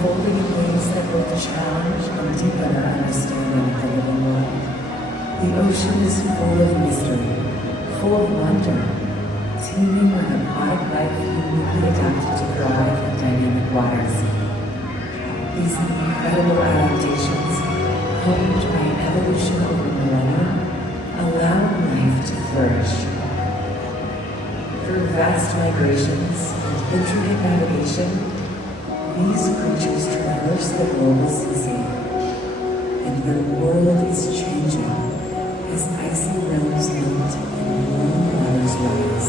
unfolding in ways that both challenge and deepen our understanding of the living world. The ocean is full of mystery, full of wonder, teeming with aquatic life uniquely adapted to thrive in dynamic waters. These incredible adaptations, honed by evolution over millennia, allow life to flourish. Through vast migrations and intricate navigation, these creatures traverse the global sea, and their world is changing as icy realms meet and warm waters rise.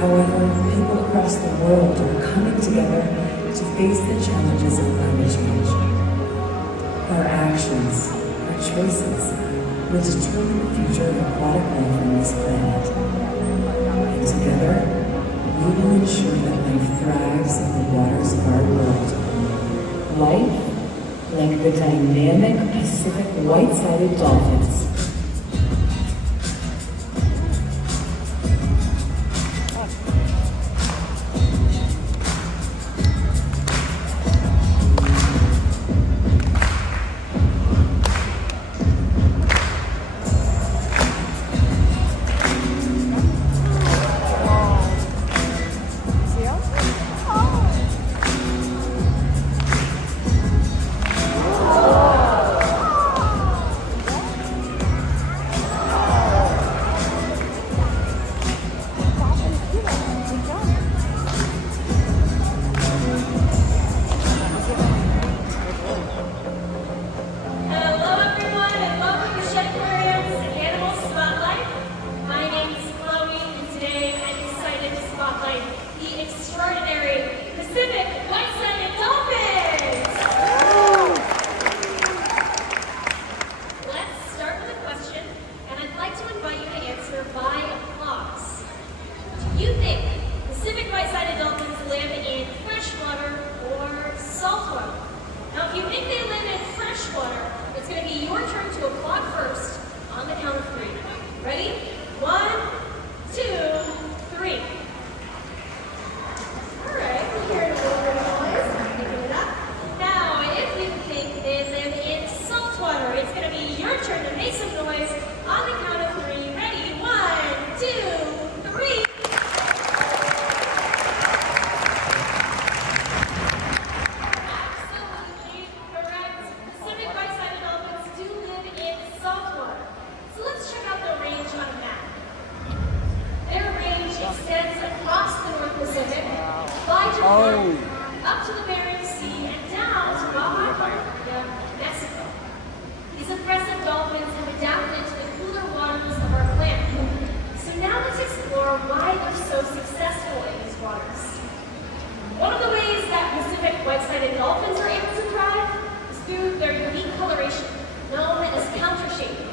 However, people across the world are coming together to face the challenges of climate change. Our actions, our choices, will determine the future of aquatic life on this planet. And together, we will ensure that life thrives in the waters of our world. Life, like the dynamic Pacific white-sided dolphins. Up to the Bering Sea and down to Baja California, Mexico. These impressive dolphins have adapted to the cooler waters of our planet. So now let's explore why they're so successful in these waters. One of the ways that Pacific white-sided dolphins are able to thrive is through their unique coloration, known as counter-shading.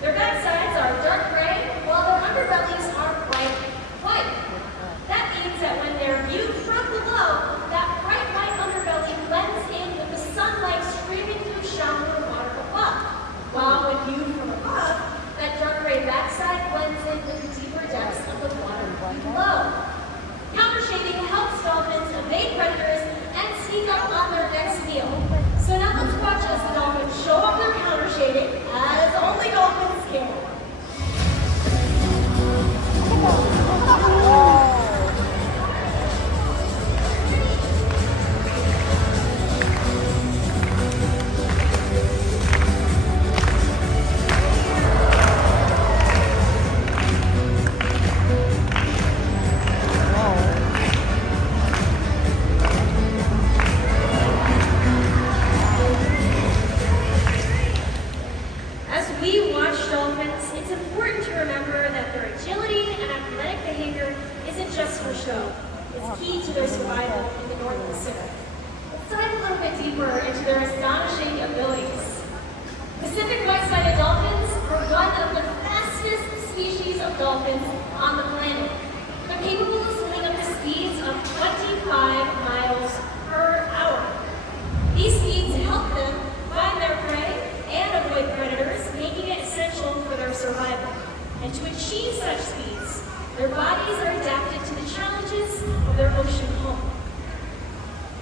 Their backsides are dark gray, while their underbellies are bright white. That means that when they're viewed from below, that bright white underbelly blends in with the sunlight streaming through shallower water above. While when viewed from above, that dark gray backside blends in with the deeper depths of the water below. Countershading helps dolphins evade predators and sneak up on their next meal. So now let's watch as the dolphins show off their countershading as only dolphins can. It's key to their survival in the North Pacific. Let's dive a little bit deeper into their astonishing abilities. Pacific white-sided dolphins are one of the fastest species of dolphins on the planet. They're capable of swimming up to speeds of 25 miles per hour. These speeds help them find their prey and avoid predators, making it essential for their survival. And to achieve such speeds, their bodies are adapted to the challenges of their ocean home.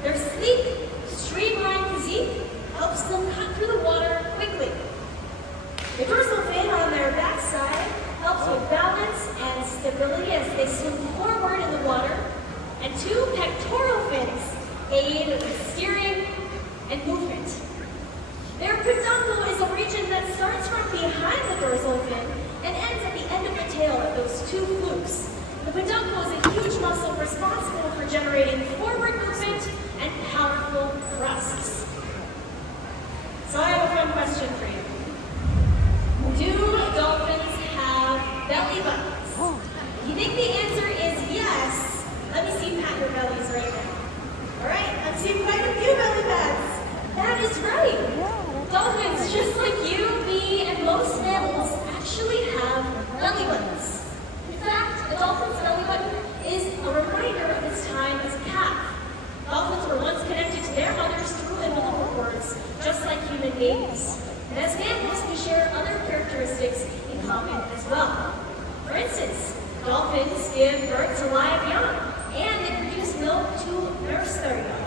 Their sleep sleek, streamlined physique helps them cut through the water quickly. The dorsal fin on their backside helps with balance and stability as they swim forward in the water, and two pectoral fins aid with steering and movement. Their peduncle is a region that starts from behind the dorsal fin and ends at the end of the tail at those two flukes. The peduncle is a huge muscle responsible for generating forward movement and powerful thrusts. So I have a fun question for you. Do dolphins have belly buttons? If you think the answer is yes, let me see you pat your bellies right now. All right, I've seen quite a few belly pats. That is right. Dolphins, just like you, me, and most mammals, actually have belly buttons. In fact, a dolphin's belly button is a reminder of its time as a calf. Dolphins were once connected to their mothers through umbilical cords, just like human babies. And as mammals, we share other characteristics in common as well. For instance, dolphins give birth to live young, and they produce milk to nurse their young.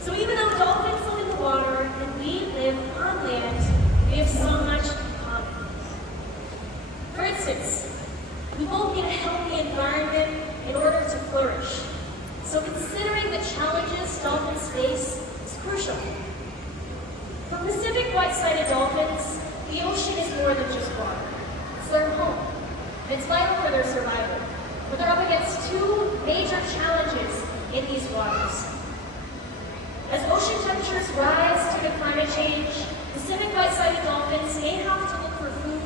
So even though dolphins live in the water and we live on land, we have so much in common. For instance, we both need a healthy environment in order to flourish. So considering the challenges dolphins face is crucial. For Pacific white-sided dolphins, the ocean is more than just water. It's their home, and it's vital for their survival. But they're up against two major challenges in these waters. As ocean temperatures rise due to climate change, Pacific white-sided dolphins may have to look for food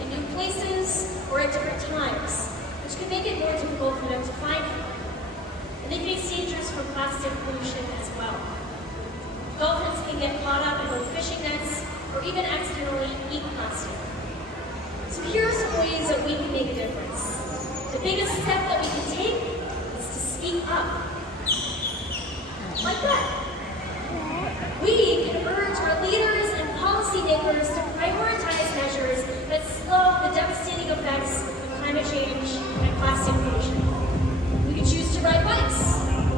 in new places or at different times, which can make it more difficult for them to find food. And they face dangers from plastic pollution as well. Dolphins can get caught up in old fishing nets or even accidentally eat plastic. So here are some ways that we can make a difference. The biggest step that we can take is to speak up. Like that. We can urge our leaders and policymakers to prioritize measures that slow the devastating effects of climate change and plastic pollution. We could choose to ride bikes,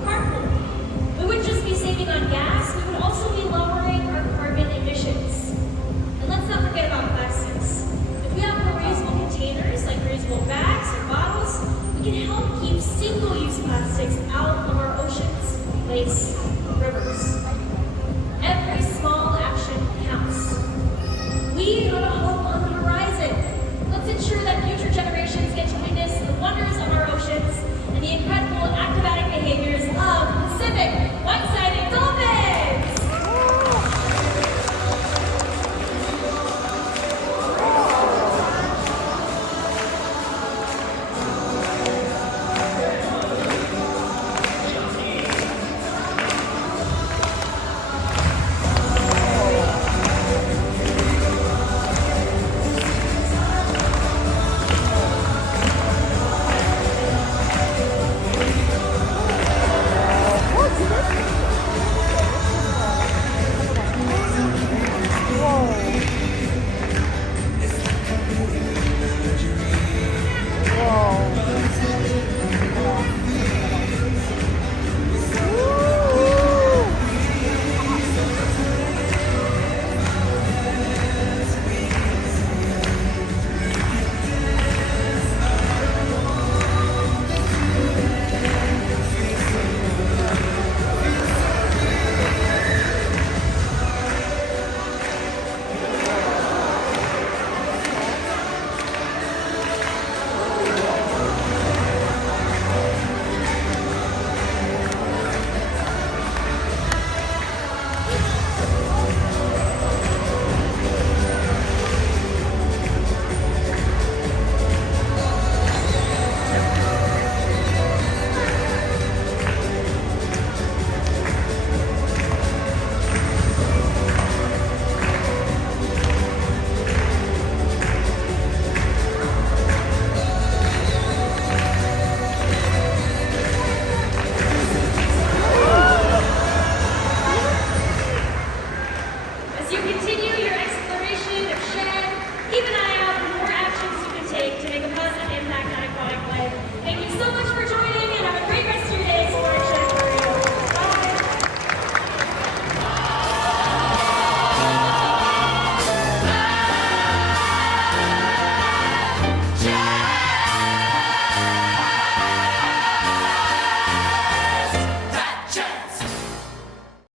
carpool. We wouldn't just be saving on gas